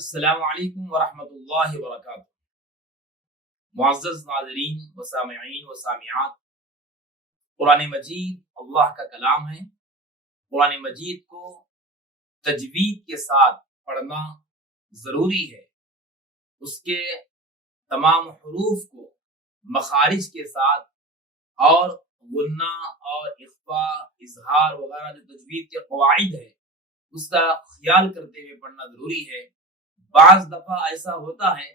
अस्सलामु अलैकुम वरहमतुल्लाहि वबरकातुहू। मुअज़्ज़ज़ नाज़रीन व सामिईन व सामिआत, कुरान मजीद अल्लाह का कलाम है। कुरान मजीद को तजवीद के साथ पढ़ना ज़रूरी है। उसके तमाम हुरूफ को मखारिज के साथ और गुन्ना और इख्फा, इजहार वगैरह जो तजवीद के कवाइद है उसका ख्याल करते हुए पढ़ना ज़रूरी है। बाज़ दफ़ा ऐसा होता है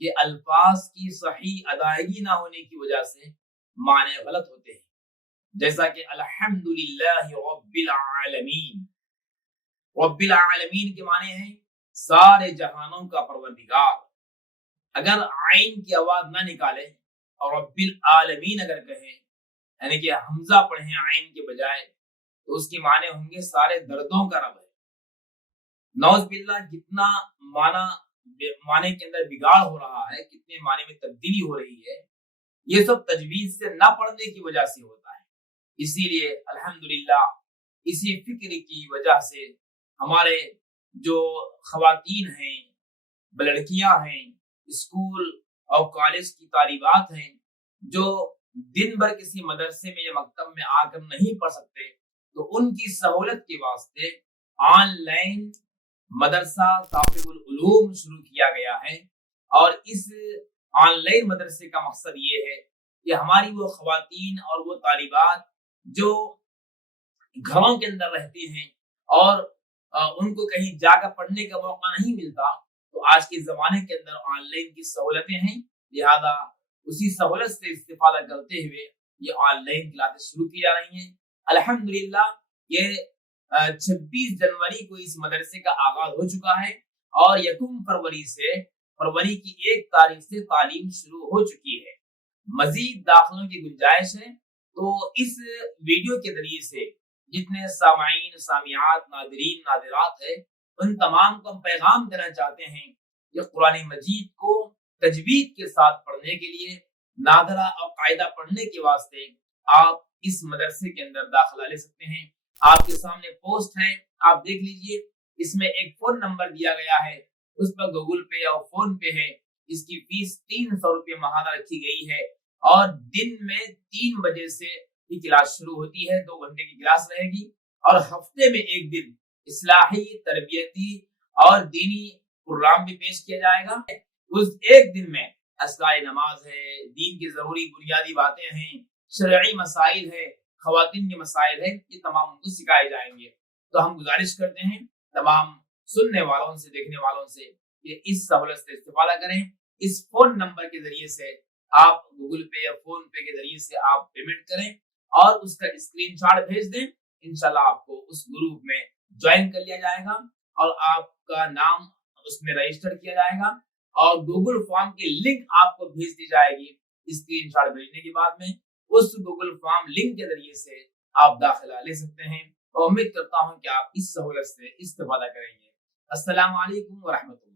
कि अल्फाज की सही अदायगी ना होने की वजह से माने गलत होते हैं, जैसा कि अल्हम्दुलिल्लाहि रब्बिल आलमीन। रब्बिल आलमीन के माने हैं सारे जहानों का परवरदिगार। अगर आइन की आवाज ना निकाले और रब्बिल आलमीन अगर कहें, यानी कि हमजा पढ़े आइन के बजाय, तो उसके माने होंगे सारे दर्दों का रब है। नौज बिल्ला, कितना माने के अंदर बिगाड़ हो रहा है, कितने माने में तब्दीली हो रही है, ये सब तजवीज से ना पढ़ने की वजह से होता है। इसीलिए अल्हम्दुलिल्लाह इसी फिक्र की वजह से हमारे जो खवातीन हैं, लड़कियां हैं, स्कूल और कॉलेज की तालिबात हैं, जो दिन भर किसी मदरसे में या मकतब में आकर नहीं पढ़ सकते, तो उनकी सहूलत के वास्ते ऑनलाइन मदरसा साफिउल उलूम शुरू किया गया है। और इस ऑनलाइन मदरसे का मकसद ये है कि हमारी वो खवातीन और वो तालिबात जो घरों के अंदर रहती हैं और उनको कहीं जाकर पढ़ने का मौका नहीं मिलता, तो आज के जमाने के अंदर ऑनलाइन की सहूलतें हैं, लिहाजा उसी सहूलत से इस्तेफादा करते हुए ये ऑनलाइन क्लासेस शुरू की जा रही हैं। अल्हम्दुलिल्लाह ये 26 जनवरी को इस मदरसे का आगाज हो चुका है और 1 फरवरी की 1 तारीख से तालीम शुरू हो चुकी है। मजीद दाखिलों की गुंजाइश है, तो इस वीडियो के जरिए से जितने सामाईन, सामियात, नादरीन, नादिरात है, उन तमाम को हम पैगाम देना चाहते हैं कि कुरान मजीद को तजवीद के साथ पढ़ने के लिए, नादरा और कायदा पढ़ने के वास्ते आप इस मदरसे के अंदर दाखिला ले सकते हैं। आपके सामने पोस्ट है, आप देख लीजिए। इसमें एक फोन नंबर दिया गया है, उस पर गूगल पे और फोन पे है। इसकी फीस 300 रुपये माहाना रखी गई है और दिन में 3 बजे से ये क्लास शुरू होती है। 2 घंटे की क्लास रहेगी और हफ्ते में 1 दिन इस्लाही, तरबियती और दीनी प्रोग्राम भी पेश किया जाएगा। उस एक दिन में अस्काए नमाज है, दीन की जरूरी बुनियादी बातें हैं, शरई मसाइल है, खवातीन के मसाइल है, ये तमाम उनको सिखाए जाएंगे। तो हम गुजारिश करते हैं तमाम सुनने वालों से, देखने वालों से कि इस सहूलत से इस्तेफादा करें। इस फोन नंबर के जरिए से आप गूगल पे या फोन पे के जरिए से आप पेमेंट करें और उसका स्क्रीनशॉट भेज दें। इंशाल्लाह आपको उस ग्रुप में ज्वाइन कर लिया जाएगा और आपका नाम उसमें रजिस्टर किया जाएगा और गूगल फॉर्म की लिंक आपको भेज दी जाएगी। स्क्रीनशॉट भेजने के बाद में उस गूगल फॉर्म लिंक के जरिए से आप दाखिला ले सकते हैं और उम्मीद करता हूं कि आप इस सहूलत से इस्तेफादा करेंगे। अस्सलामु अलैकुम व रहमतुल्लाह।